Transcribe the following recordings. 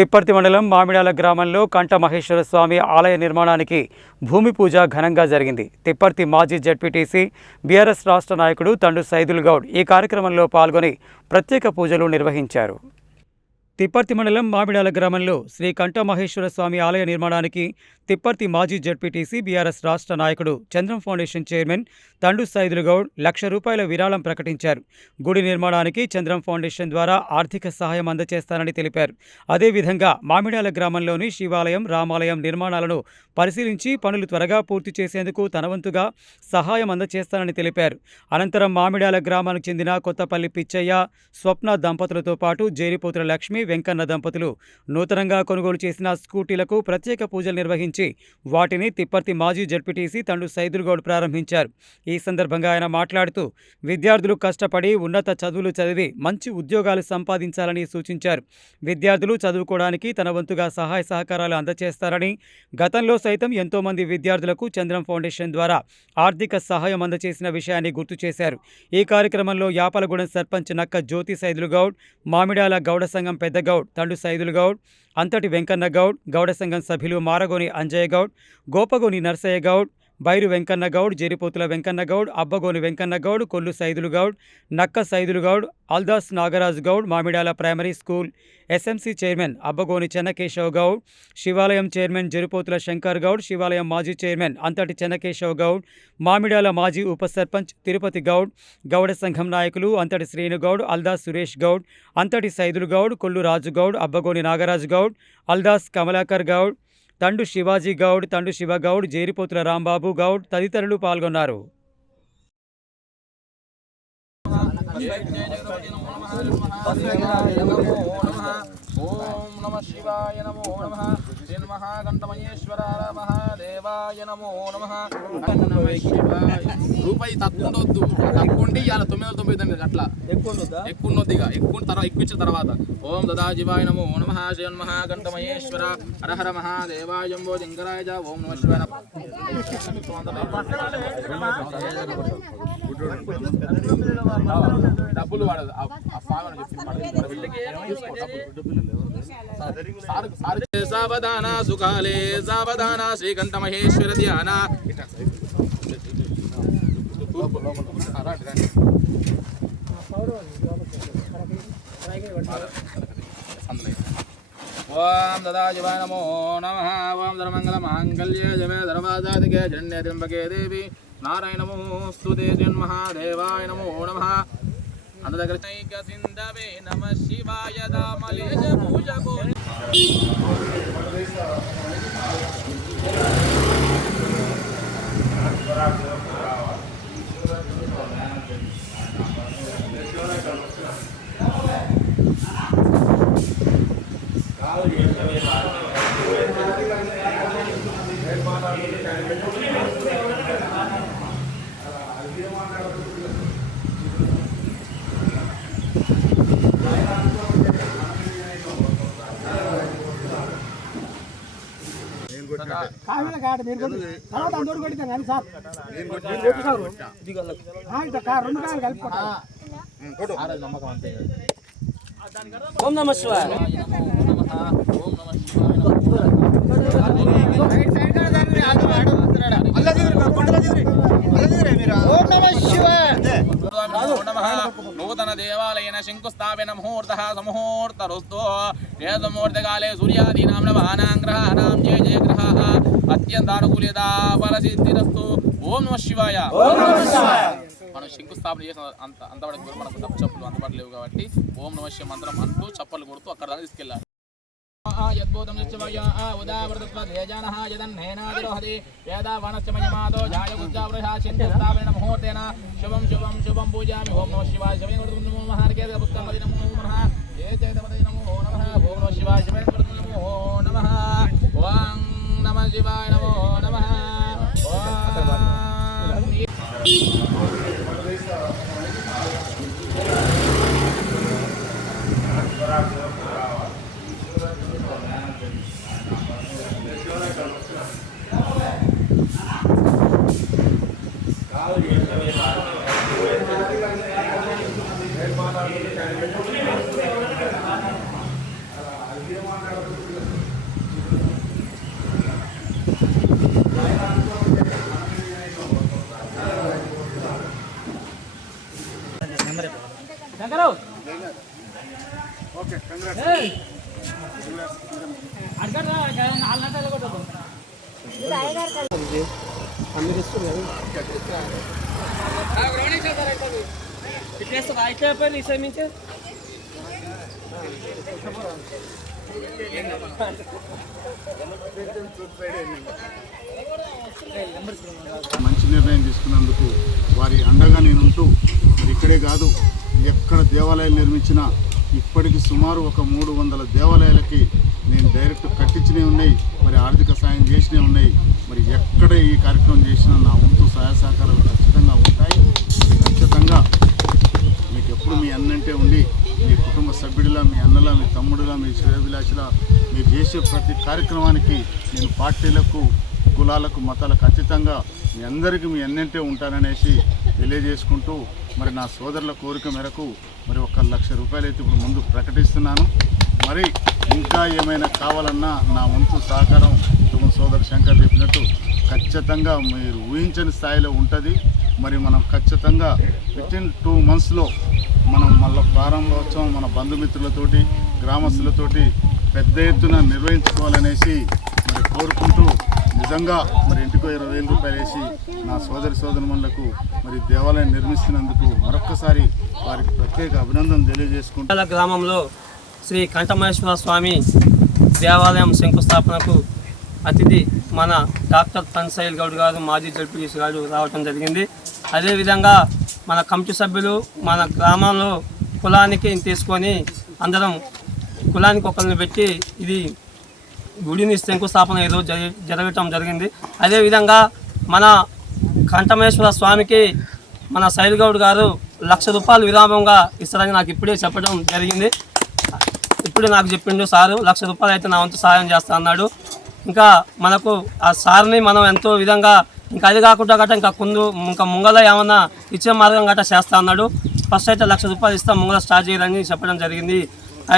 తిప్పర్తి మండలం మామిడాల గ్రామంలో కంఠ మహేశ్వర స్వామి ఆలయ నిర్మాణానికి భూమి పూజ ఘనంగా జరిగింది. తిప్పర్తి మాజీ జడ్పీటీసీ బీఆర్ఎస్ రాష్ట్ర నాయకుడు తండు సైదుల్ గౌడ్ ఈ కార్యక్రమంలో పాల్గొని ప్రత్యేక పూజలు నిర్వహించారు. తిప్పర్తి మండలం మామిడాల గ్రామంలో శ్రీ కంఠ మహేశ్వర స్వామి ఆలయ నిర్మాణానికి తిప్పర్తి మాజీ జడ్పీటీసీ బీఆర్ఎస్ రాష్ట్ర నాయకుడు చంద్రం ఫౌండేషన్ చైర్మన్ తండు సైదుల్ గౌడ్ ₹1,00,000 విరాళం ప్రకటించారు. గుడి నిర్మాణానికి చంద్రం ఫౌండేషన్ ద్వారా ఆర్థిక సహాయం అందజేస్తానని తెలిపారు. అదేవిధంగా మామిడాల గ్రామంలోని శివాలయం, రామాలయం నిర్మాణాలను పరిశీలించి పనులు త్వరగా పూర్తి చేసేందుకు తన వంతుగా సహాయం అందజేస్తానని తెలిపారు. అనంతరం మామిడాల గ్రామానికి చెందిన కొత్తపల్లి పిచ్చయ్య, స్వప్న దంపతులతో పాటు జేరిపోతుల లక్ష్మి, వెంకన్న దంపతులు నూతనంగా కొనుగోలు చేసిన స్కూటీలకు ప్రత్యేక పూజలు నిర్వహించి వాటిని తిప్పర్తి మాజీ జడ్పీటీసీ తండు సైదుల్ గౌడ్ ప్రారంభించారు. ఈ సందర్భంగా ఆయన మాట్లాడుతూ విద్యార్థులు కష్టపడి ఉన్నత చదువులు చదివి మంచి ఉద్యోగాలు సంపాదించాలని సూచించారు. విద్యార్థులు చదువుకోవడానికి తన వంతుగా సహాయ సహకారాలు అందజేస్తారని, గతంలో సైతం ఎంతోమంది విద్యార్థులకు చంద్రం ఫౌండేషన్ ద్వారా ఆర్థిక సహాయం అందజేసిన విషయాన్ని గుర్తు చేశారు. ఈ కార్యక్రమంలో యాపలగూడెం సర్పంచ్ నక్క జ్యోతి సైదుల్ గౌడ్, మామిడాల గౌడ సంఘం పెద్ద గౌడ్ తండు సైదుల్ గౌడ్, అంతటి వెంకన్న గౌడ్, గౌడ సంఘం సభ్యులు Maragoni Anjaiah Goud, Gopagoni Narsaiah Goud, బైరు Venkanna Goud, Jeripothula Venkanna Goud, Abbagoni Venkanna Goud, Kollu Saidulu Goud, Nakka Saidulu Goud, Aldas Nagaraju Goud, Mamidala primary school SMC chairman Abbagoni Chennakesav Goud, శివాలయం చైర్మన్ జేరిపోతుల శంకర్ గౌడ్, శివాలయం మాజీ చైర్మన్ అంతటి చెన్నకేశవ్ గౌడ్, మామిడాల మాజీ ఉప సర్పంచ్ తిరుపతి గౌడ్, గౌడ సంఘం నాయకులు అంతటి శ్రీను గౌడ్, అల్దాస్ సురేష్ గౌడ్, అంతటి సైదులు గౌడ్, కొల్లు రాజు గౌడ్, అబ్బగోని నాగరాజు గౌడ్, అల్దాస్ కమలాకర్ గౌడ్, తండు శివాజీ గౌడ్, తండు శివ గౌడ్, జేరిపోతుల రాంబాబు గౌడ్ తదితరులు పాల్గొన్నారు. ఓం నమ శివాయ నమో నమః. మహాకంఠమహేశ్వర మహాదేవాయ నమో నమః. రూపాయి తక్కువ ఉండొద్దు, తక్కువ ఉండి ఇలా 999 అట్లా ఎక్కువ ఉండొద్దు. ఇక ఎక్కువ తర్వాత ఎక్కువ ఇచ్చిన తర్వాత ఓం దదాజివాయ నమో నమః. శ్రీ మహాకంఠమహేశ్వర హర హర మహాదేవాయ శంభో శంకరాయ జ. ఓం నమ శివాయ. డబ్బులు వాడదు సావధాన సుఖాలే సావధాన శ్రీకంఠ మహేశ్వర ధ్యాన. ఓం దదాజివాయ నమో నమః. ఓం ధర్మంగళ మాంగళ్యే జమే ధర్మాదాదికే జన్య త్ర్యంబకే దేవి నారాయణమోస్తుతే. మహాదేవాయ నమో నమః. అందరి సింధవే నమ శివాయ దామలేశ పూజకో. ఓం నమ శివాయ. నూతన దేవాలయన శంకుస్థాపన ముహూర్త సముహూర్తరుస్తు. ముహూర్తకాలే సూర్యాదీనాం నవానాం గ్రహాణాం జయ జయ గ్రహాః అత్యంతానుకూల్యతా ఫలసిద్ధిరస్తు. ఓం నమ శివాయ. మనం శంకుస్థాపన చేసిన అంతవరకు మనకు తప్పు చప్పులు అందుబాటులో లేవు కాబట్టి ఓం నమ శివ మంత్రం అంటూ చప్పలు కొడుతూ అక్కడ దాకా తీసుకెళ్ళాలి. యద్భూతం నిశ్చయ ఉదావృతస్వదేజానః యదన్నేనాదిరోహతి వేదావనస్య మహిమాతో జాయగుజ్జావృహా శంకుస్థాపన ముహూర్తేన శుభం శుభం శుభం పూజామి. ఓం నమః శివాయ. శివే నమో నమః. కేతక పుస్తకపతి నమో నమః. ఏ చైతపతి నమో నమః. ఓం నమః శివాయ. శివే నమో నమః. ఓం నమః శివాయ నమో నమః. మంచి నిర్ణయం తీసుకున్నందుకు వారి అండగా నేనుంటూ మరి ఇక్కడే కాదు ఎక్కడ దేవాలయాలు నిర్మించినా ఇప్పటికి సుమారు ఒక 300 దేవాలయాలకి నేను డైరెక్ట్ కట్టించినవి ఉన్నాయి, మరి ఆర్థిక సాయం చేసినవి ఉన్నాయి. మరి ఎక్కడ ఈ కార్యక్రమం చేసినా నా వంతు సహాయ సహకారాలు ఖచ్చితంగా ఉంటాయి. ఖచ్చితంగా మీకు ఎప్పుడు మీ అన్నంటే ఉండి మీ కుటుంబ సభ్యుడిలా, మీ అన్నలా, మీ తమ్ముడిలా, మీ శ్రేయోభిలాషిలా మీరు చేసే ప్రతి కార్యక్రమానికి నేను పార్టీలకు, కులాలకు, మతాలకు ఖచ్చితంగా మీ అందరికీ మీ అన్నంటే ఉంటాననేసి తెలియజేసుకుంటూ మరి నా సోదరుల కోరిక మేరకు మరి 1,00,000 రూపాయలు అయితే ఇప్పుడు ముందు ప్రకటిస్తున్నాను. మరి ఇంకా ఏమైనా కావాలన్నా నా వంతు సహకారం సోదరు శంకర్ చెప్పినట్టు ఖచ్చితంగా మీరు ఊహించని స్థాయిలో ఉంటుంది. మరి మనం ఖచ్చితంగా వితిన్ 2 monthsలో మనం మళ్ళీ ప్రారంభోత్సవం మన బంధుమిత్రులతోటి, గ్రామస్తులతోటి పెద్ద ఎత్తున నిర్వహించుకోవాలనేసి మరి కోరుకుంటూ నిజంగా మరి ఇంటికో 20,000 రూపాయలు వేసి నా సోదరుమణులకు మరి దేవాలయం నిర్మిస్తున్నందుకు మరొక్కసారి వారికి ప్రత్యేక అభినందన తెలియజేసుకుంటూ గ్రామంలో శ్రీ కంఠమహేశ్వర స్వామి దేవాలయం శంకుస్థాపనకు అతిథి మన డాక్టర్ తన్సైల్ గౌడ్ గారు, మాజీ జడ్పీటీసీ గారు రావడం జరిగింది. అదేవిధంగా మన కమిటీ సభ్యులు మన గ్రామంలో కులానికి తీసుకొని అందరం కులానికి ఒకరిని పెట్టి ఇది గుడిని శంకుస్థాపన ఈరోజు జరగటం జరిగింది. అదేవిధంగా మన కంఠమేశ్వర స్వామికి మన సైల్ గౌడ్ గారు 1,00,000 రూపాయలు విరామంగా ఇస్తారని నాకు ఇప్పుడే చెప్పడం జరిగింది. ఇప్పుడే నాకు చెప్పిండు సారు 1,00,000 రూపాయలు అయితే నా వంతు సహాయం చేస్తా అన్నాడు. ఇంకా మనకు ఆ సార్ని మనం ఎంతో విధంగా ఇంకా అది కాకుండా గట్రా ఇంకా ముంగల ఏమన్నా ఇచ్చే మార్గం గట్రా చేస్తా అన్నాడు. ఫస్ట్ అయితే 1,00,000 రూపాయలు ఇస్తాం, ముంగల స్టార్ట్ చేయాలని చెప్పడం జరిగింది.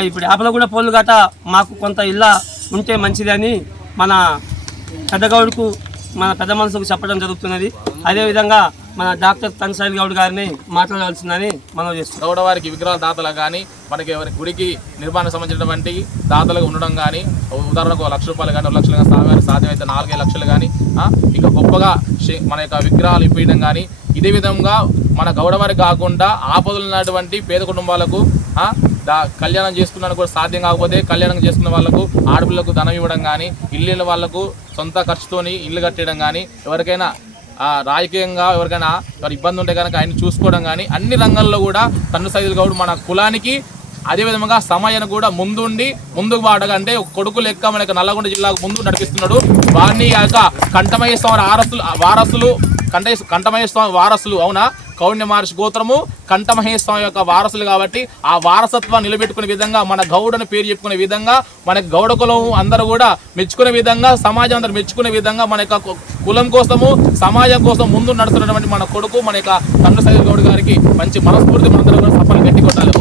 ఇప్పుడు యాపలగూడ పోలు గట్రా మాకు కొంత ఇళ్ళ ఉంటే మంచిదని మన పెద్దగౌడ్కు, మన పెద్ద మనసుకు చెప్పడం జరుగుతున్నది. అదేవిధంగా మన డాక్టర్ తన్సైల్ గౌడ్ గారిని మాట్లాడాల్సిందని మనం చేస్తున్నాం. గౌడ వారికి విగ్రహాల దాతలకు కానీ, మనకి ఎవరి గుడికి నిర్మాణం సంబంధించినటువంటి దాతలుగా ఉండడం కానీ, ఉదాహరణకు 1,00,000 రూపాయలు కానీ, 2 లక్షలు కానీ, సాధ్యమైతే 4-5 లక్షలు కానీ, ఇంకా గొప్పగా మన యొక్క విగ్రహాలు ఇప్పించడం కానీ, ఇదే విధంగా మన గౌడవారికి కాకుండా ఆపదలు ఉన్నటువంటి పేద కుటుంబాలకు కళ్యాణం చేసుకున్నాను కూడా సాధ్యం కాకపోతే కళ్యాణం చేసుకున్న వాళ్ళకు ఆడపిల్లకు ధనం ఇవ్వడం కానీ, ఇల్లు వాళ్ళకు సొంత ఖర్చుతోని ఇల్లు కట్టడం కానీ, ఎవరికైనా రాజకీయంగా ఎవరికైనా ఇబ్బంది ఉంటే కనుక ఆయన చూసుకోవడం కానీ, అన్ని రంగాల్లో కూడా తన్సైల్ గౌడ్ మన కులానికి అదేవిధంగా సమాజానికి కూడా ముందుకు వాడగా అంటే ఒక కొడుకు లెక్క మనకి నల్లగొండ జిల్లాకు ముందు నడిపిస్తున్నాడు. వారిని యొక్క కంఠమయ్య స్వామి వారసులు అవునా, కౌండ్య మహర్షి గోత్రము కంఠమహేశ్వర స్వామి యొక్క వారసులు కాబట్టి ఆ వారసత్వాన్ని నిలబెట్టుకునే విధంగా, మన గౌడని పేరు చెప్పుకునే విధంగా, మన గౌడ కులం అందరూ కూడా మెచ్చుకునే విధంగా, సమాజం అందరూ మెచ్చుకునే విధంగా మన యొక్క కులం కోసము, సమాజం కోసం ముందు నడుస్తున్నటువంటి మన కొడుకు మన యొక్క తన్సైల్ గౌడ్ గారికి మంచి మనస్ఫూర్తి మనందరూ కూడా సఫలం గట్టి కొట్టాలి.